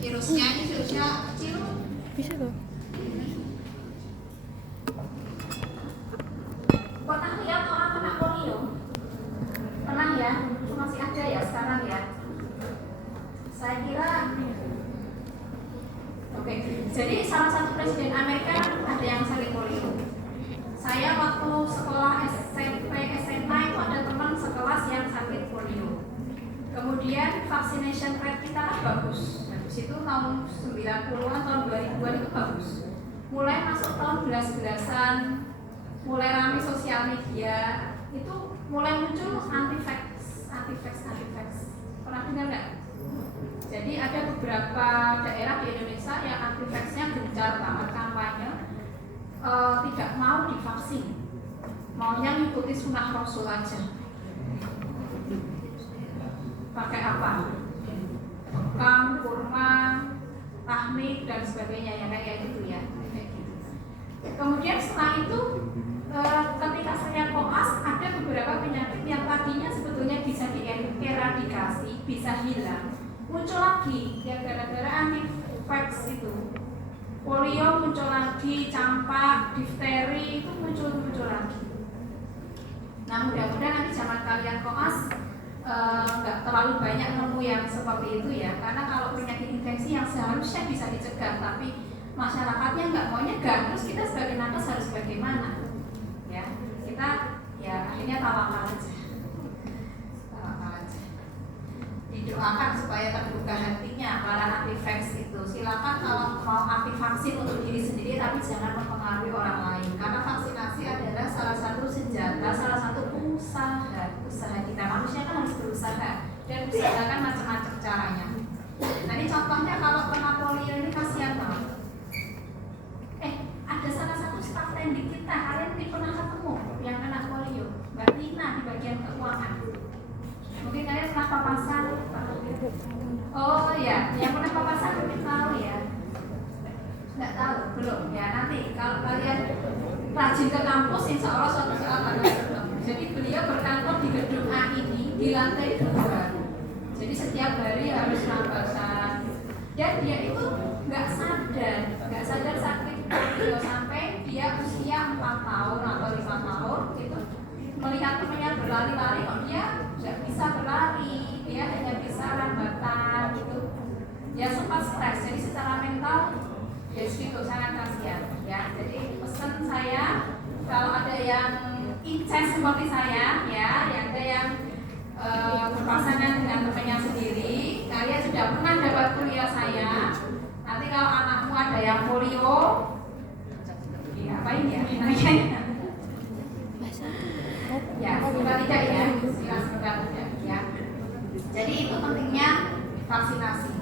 Virusnya ini virusnya kecil. Bisa tuh. Pernah lihat orang kena polio? Pernah ya? Itu masih ada ya sekarang ya? Saya kira oke. Jadi salah satu presiden Amerika ada yang sakit polio. Saya waktu sekolah SMP, SMA itu ada teman sekelas yang sakit polio. Kemudian vaccination rate kita kan bagus. Habis itu tahun 90-an, tahun 2000-an itu bagus. Mulai masuk tahun 11-belasan, mulai ramai sosial media, itu mulai muncul anti-vax. Pernah dengar nggak? Jadi ada beberapa daerah di Indonesia yang anti-vaxnya gencar banget kampanye, tidak mau divaksin, maunya ngikuti sunnah Rasul aja. Pakai apa? Bekam, kurma, tahmid dan sebagainya ya kayak gitu ya. Kemudian setelah itu ketika saya koas ada beberapa penyakit yang tadinya sebetulnya bisa dieradikasi, bisa hilang, muncul lagi ya gara-gara anti-vax itu. Polio muncul lagi, campak, difteri itu muncul lagi. Nah mudah-mudahan nanti zaman kalian koas nggak terlalu banyak nemu yang seperti itu ya, karena kalau penyakit infeksi yang seharusnya bisa dicegah tapi masyarakatnya nggak mau nyegah, terus kita sebagai nakes harus bagaimana? Ya kita ya akhirnya tawakal aja. Didoakan supaya terbuka hatinya para anti-vax itu. Silakan kalau mau anti vaksin untuk diri sendiri, tapi jangan mempengaruhi orang lain. Karena vaksinasi adalah salah satu senjata, salah satu usaha kita. Manusia kan harus berusaha dan usaha kan macam-macam caranya. Nah ini contohnya kalau kena polio ini kasihan banget. Ada salah satu staf tendik kita, kalian pernah ketemu yang kena polio, Mbak Tina di bagian keuangan. Mungkin kalian pernah papasan. Oh ya, yang pernah papasan mungkin tahu ya. Nggak tahu, belum ya. Nanti kalau kalian rajin ke kampus, insya Allah suatu saat akan ketemu. Jadi beliau berkantor di gedung A ini di lantai 2. Jadi setiap hari harus papasan. Dan dia itu nggak sadar sakit polio sampai dia usia 4 tahun atau 5 tahun itu melihat temannya berlari-lari kok dia nggak bisa berlari, dia hanya bisa lambatan gitu. Dia sempat stres, jadi secara mental ya itu sangat kasihan ya. Jadi pesan saya kalau ada yang incest seperti saya ya, ada yang berpasangan dengan temannya sendiri, kalian sudah pernah dapat kuliah saya. Nanti kalau anakmu ada yang polio, ya apain ya? Ya, semoga tidak ya, semoga tidak ya. Jadi itu pentingnya vaksinasi.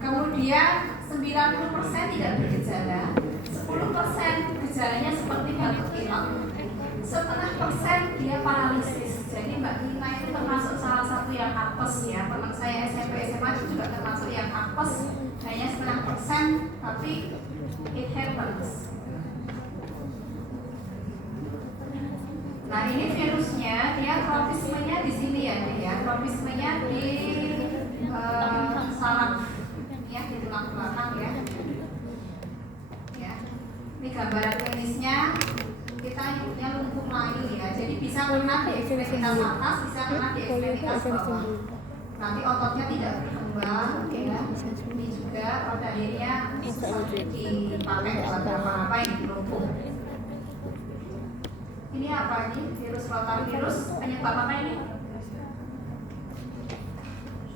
Kemudian 90% tidak bergejala, 10% gejalanya seperti batuk pilek, 0,5% dia paralisis. Jadi Mbak Tina itu termasuk salah satu yang apes ya. Teman saya SMP SMA itu juga termasuk yang apes, hanya 0,5%, tapi it happens. Nah ini virusnya, dia tropismenya di sini ya, tropismenya di saraf ya, di tulang belakang ya. Ini gambaran klinisnya, kita nyebutnya lumpuh layu ya. Jadi bisa kena di ekstremitas atas, bisa kena di ekstremitas bawah. Nanti ototnya tidak berkembang ya. Ini juga pada akhirnya susah dipakai buat apa-apa yang lumpuh. Ini apa ini? Virus rotavirus penyebab apa ini?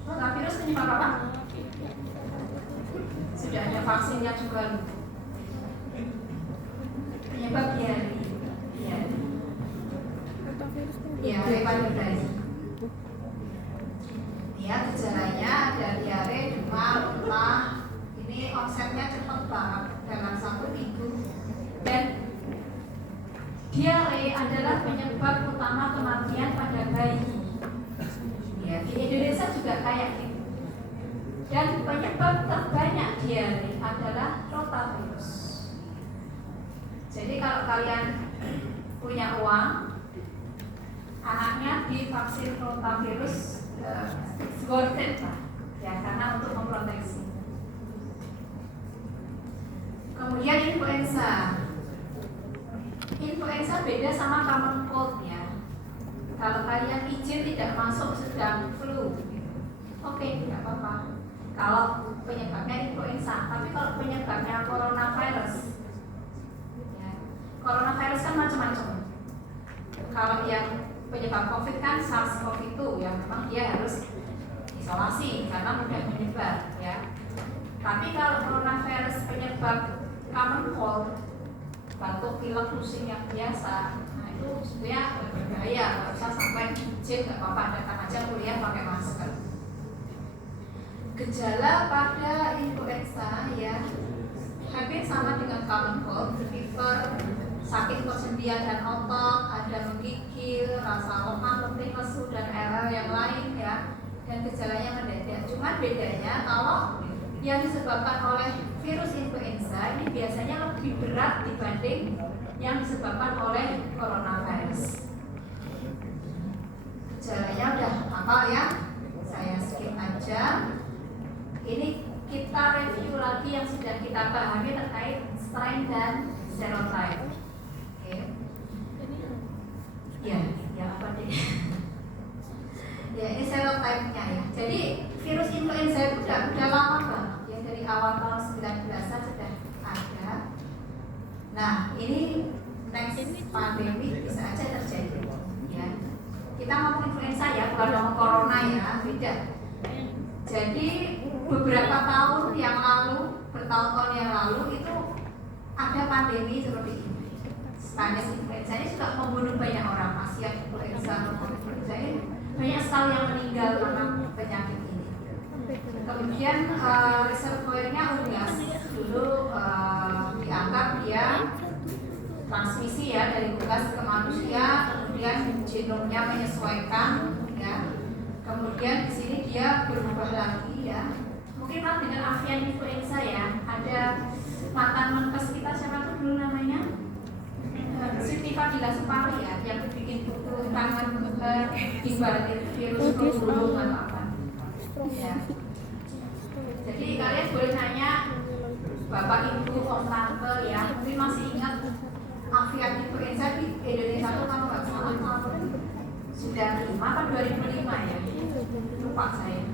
Rotavirus penyebab apa? Sudah ada vaksinnya juga. Penyebab diare. Ya, hepatitis. Ya, gejalanya ada diare, demam, muntah. Ini onsetnya cepat banget dalam 1 minggu. Dan diare adalah penyebab utama kematian pada bayi. Ya, di Indonesia juga kayak gitu. Dan penyebab terbanyak diare adalah rotavirus. Jadi kalau kalian punya uang, anaknya divaksin rotavirus, worth it lah. Ya, karena untuk beda sama common cold ya. Kalau kalian izin tidak masuk sedang flu, oke, tidak apa-apa. Kalau penyebabnya influenza, tapi kalau penyebabnya coronavirus, ya, coronavirus kan macam-macam. Kalau yang penyebab COVID kan SARS-CoV-2 yang memang dia harus isolasi karena mudah menyebar, ya. Tapi kalau coronavirus penyebab common cold, batuk, pilek, pusing yang biasa, nah itu sebenarnya berbahaya. Nggak usah sampai izin, nggak apa-apa, datang aja kuliah pakai masker. Gejala pada influenza ya hampir sama dengan common cold, fever, sakit persendian dan otot, ada menggigil, rasa lemah, letih, lesu dan yang lain ya, dan gejalanya mendadak. Cuma bedanya kalau yang disebabkan oleh virus influenza ini biasanya lebih berat dibanding yang disebabkan oleh coronavirus. Gejalanya udah hafal ya, saya skip aja. Ini kita review lagi yang sudah kita pahami terkait strain dan serotype. Oke. Ya apa deh? Ya ini serotype-nya ya. Jadi virus influenza itu udah lama banget. Dari awal tahun 19-an sudah ada. Nah, ini next pandemi bisa aja terjadi ya. Kita ngomong influenza ya, bukan ngomong corona ya, beda. Jadi beberapa tahun yang lalu, bertahun-tahun yang lalu itu ada pandemi seperti ini. Spanish influenza ini juga membunuh banyak orang. Asia influenza, influenza ini banyak sekali yang meninggal karena penyakit ini. Kemudian reservoirnya unggas dulu dianggap dia transmisi ya dari unggas ke manusia, kemudian genomnya menyesuaikan ya. Kemudian di sini dia berubah lagi ya. Mungkin kan dengan avian influenza ya. Ada mantan menkes kita siapa tuh dulu namanya? Siti Fadila Supari ya, yang bikin buku tangan ibarat virus flu atau apa. Ya. Jadi kalian boleh nanya bapak ibu om tante ya, mungkin masih ingat avian influenza di Indonesia itu kalau nggak salah tahun 95 atau 2005 ya, lupa saya.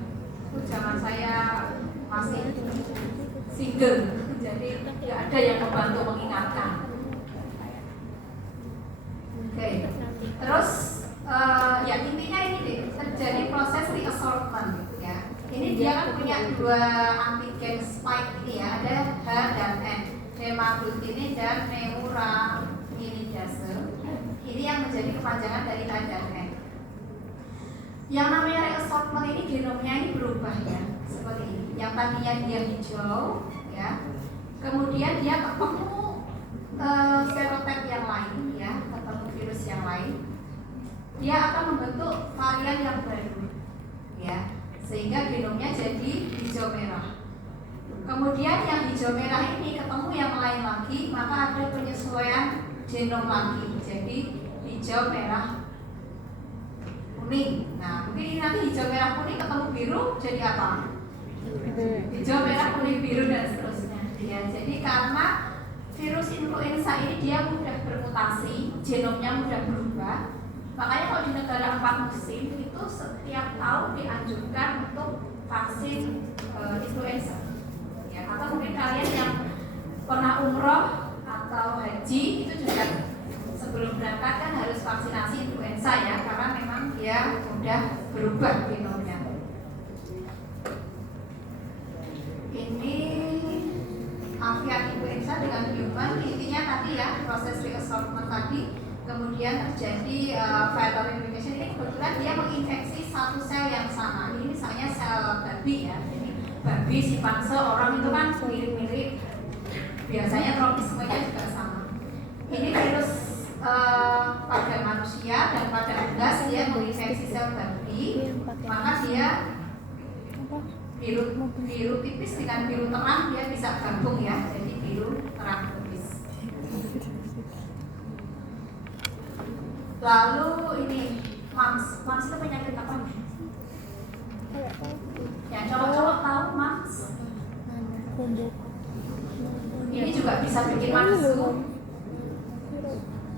Itu zaman saya masih single, jadi nggak ada yang membantu mengingatkan. Oke, terus ya intinya ini deh, terjadi proses reassortment ya. Ini dia kan punya dua antigen spike ini ya, ada H dan N, hemagglutinase dan neuraminidase. Ini yang menjadi kepanjangan dari H dan N. Yang namanya reassortment ini genomnya ini berubah ya, seperti ini. Yang tadinya dia hijau ya, kemudian dia ketemu serotype yang lain ya, ketemu virus yang lain, dia akan membentuk varian yang baru ya, sehingga genomnya jadi hijau merah. Kemudian yang hijau merah ini ketemu yang lain lagi, maka ada penyesuaian genom lagi, jadi hijau merah kuning. Nah mungkin ini nanti hijau merah kuning ketemu biru jadi apa? Hijau merah kuning biru dan seterusnya ya. Jadi karena virus influenza ini dia mudah bermutasi, genomnya mudah berubah. Makanya kalau di negara 4 musim itu setiap tahun dianjurkan untuk vaksin influenza. Ya, atau mungkin kalian yang pernah umroh atau haji itu juga sebelum berangkat kan harus vaksinasi influenza ya, karena memang dia mudah berubah genomnya. Ini avian influenza dengan human, intinya tadi ya proses reassortment tadi, kemudian terjadi viral replication. Ini kebetulan dia menginfeksi satu sel yang sama. Ini misalnya sel babi ya, jadi babi, simpanse, orang itu kan mirip-mirip, biasanya tropismenya juga sama. Ini virus pada manusia dan pada unggas dia menginfeksi sel babi, maka dia biru tipis dengan biru terang dia bisa gabung ya, jadi biru terang tipis. Lalu ini mumps itu penyakit apa? Ya cowok-cowok tahu mumps? Ini juga bisa bikin mumps.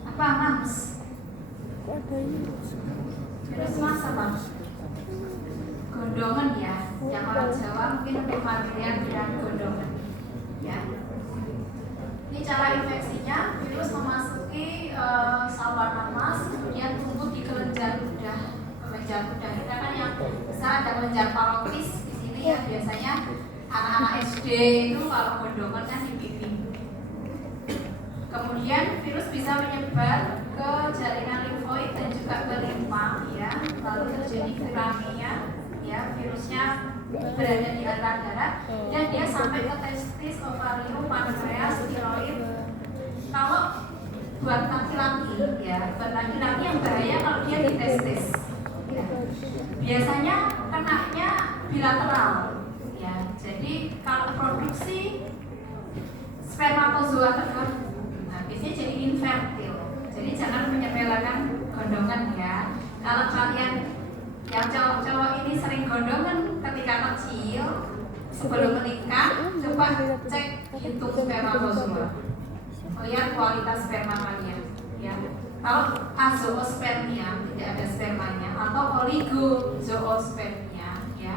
Apa mumps? mumps. Virus mumps apa? Gondongan ya. Yang orang Jawa mungkin lebih familiar dengan gondongan. Ya. Ini cara infeksinya, virus memasuki saluran nafas, kemudian tumbuh di kelenjar ludah. Kelenjar ludah kita kan yang besar ada kelenjar parotis di sini ya, biasanya anak-anak SD itu kalau gondongan kan di pipi. Kemudian virus bisa menyebar ke jaringan limfoid dan juga ke limfa ya, lalu terjadi kuramia ya, virusnya berada di aliran darah dan dia sampai ke testis, ovarium, pankreas, tiroid. Kalau buat laki-laki ya, buat laki-laki yang bahaya kalau dia di testis ya. Biasanya kenanya bilateral ya, jadi kalau produksi spermatozoa kedua biasanya jadi infertil. Jadi jangan menyepelekan gondongan ya. Kalau kalian yang cowok-cowok ini sering gondongan ketika kecil sebelum menikah, coba cek hitung spermatozoa, lihat kualitas sperma kalian ya. Kalau azoospermia tidak ada spermanya atau oligozoospermia ya,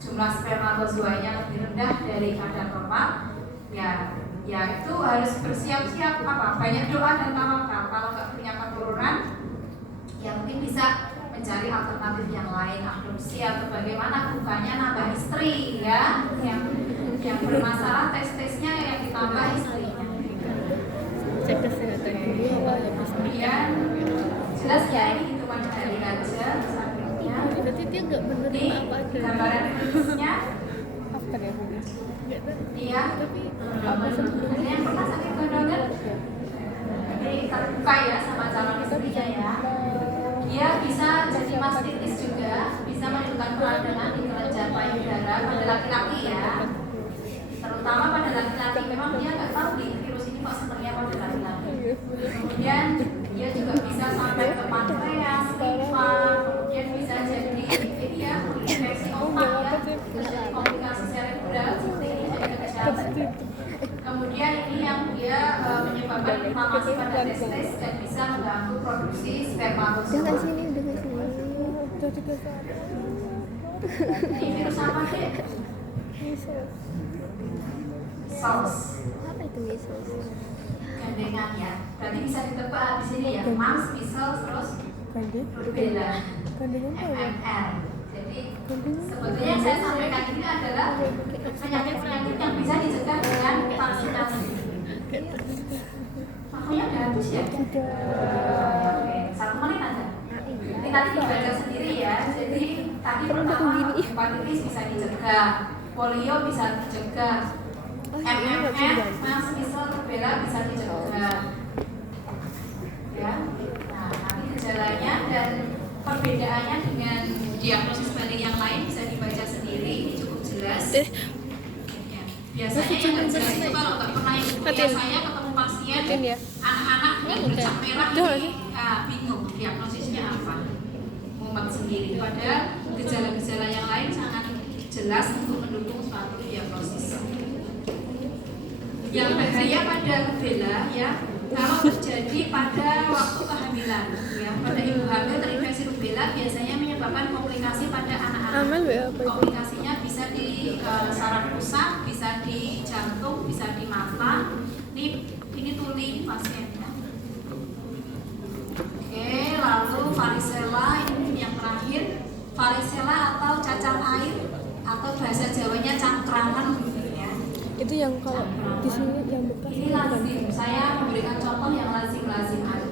jumlah spermatozoanya lebih rendah dari kadar normal ya, itu harus bersiap-siap apa? Banyak doa dan tawakal. Kalau nggak punya keturunan, ya mungkin bisa mencari alternatif yang lain, adopsi atau bagaimana, bukannya nambah istri ya. Yang bermasalah testisnya yang ditambah istrinya. Cek kesehatan dulu habis Kemudian jelas ya ini hitungan dari raja sakitnya. berarti dia nggak menerima apa ada Gambaran virusnya. apa ya Bu? Iya. Tapi Gondongan. Ada yang pernah sakit gondongan? Jadi terbuka ya sama calon istrinya ya. Dia bisa jadi mastitis juga, bisa menunjukkan peradangan di kelenjar payudara pada laki-laki ya. Terutama pada laki-laki, memang dia nggak tahu nih virus ini kok senternya pada laki-laki. Kemudian dia juga bisa sampai ke pankreas, limfa, kemudian bisa jadi ini ya, infeksi otak ya, terjadi komplikasi cerebral seperti ini jadi kejahatan. Kemudian ini yang dia menyebabkan inflamasi pada testis dan bisa mengganggu produksi spermatozoa. Ini virus apa sih? Measles. apa itu measles? Gandengan ya. Berarti bisa ditebak di sini ya. Mumps, measles, terus rubella, MMR. Jadi sebetulnya yang saya sampaikan ini adalah penyakit-penyakit yang bisa dicegah dengan vaksinasi. Waktunya udah habis ya? Oke, 1 menit aja. Ini tadi dibaca sendiri ya. Jadi tadi pertama hepatitis bisa dicegah, polio bisa dicegah, MMR, mumps, measles, rubella bisa dicegah. Ya. Nah, nanti gejalanya dan perbedaannya dengan diagnosis balik yang lain bisa dibaca sendiri, ini cukup jelas. Ya. Biasanya yang nggak jelas itu kalau nggak pernah ikut kuliah saya ketemu pasien anak-anak yang bercak merah ini bingung diagnosisnya apa, mumet sendiri. Padahal gejala-gejala yang lain sangat jelas untuk mendukung suatu diagnosis. Yang bahaya pada rubella ya, kalau terjadi pada waktu kehamilan ya, pada ibu hamil terinfeksi rubella biasanya menyebabkan komplikasi pada anak-anak. Komplikasinya bisa di saraf pusat, bisa di jantung, bisa di mata. Ini tuli pasiennya. Oke, lalu varicella ini yang terakhir, varicella atau cacar air atau bahasa Jawanya cangkrangan ya. Itu yang kalau di sini yang bekas ini lazim. Saya memberikan contoh yang lazim-lazim aja.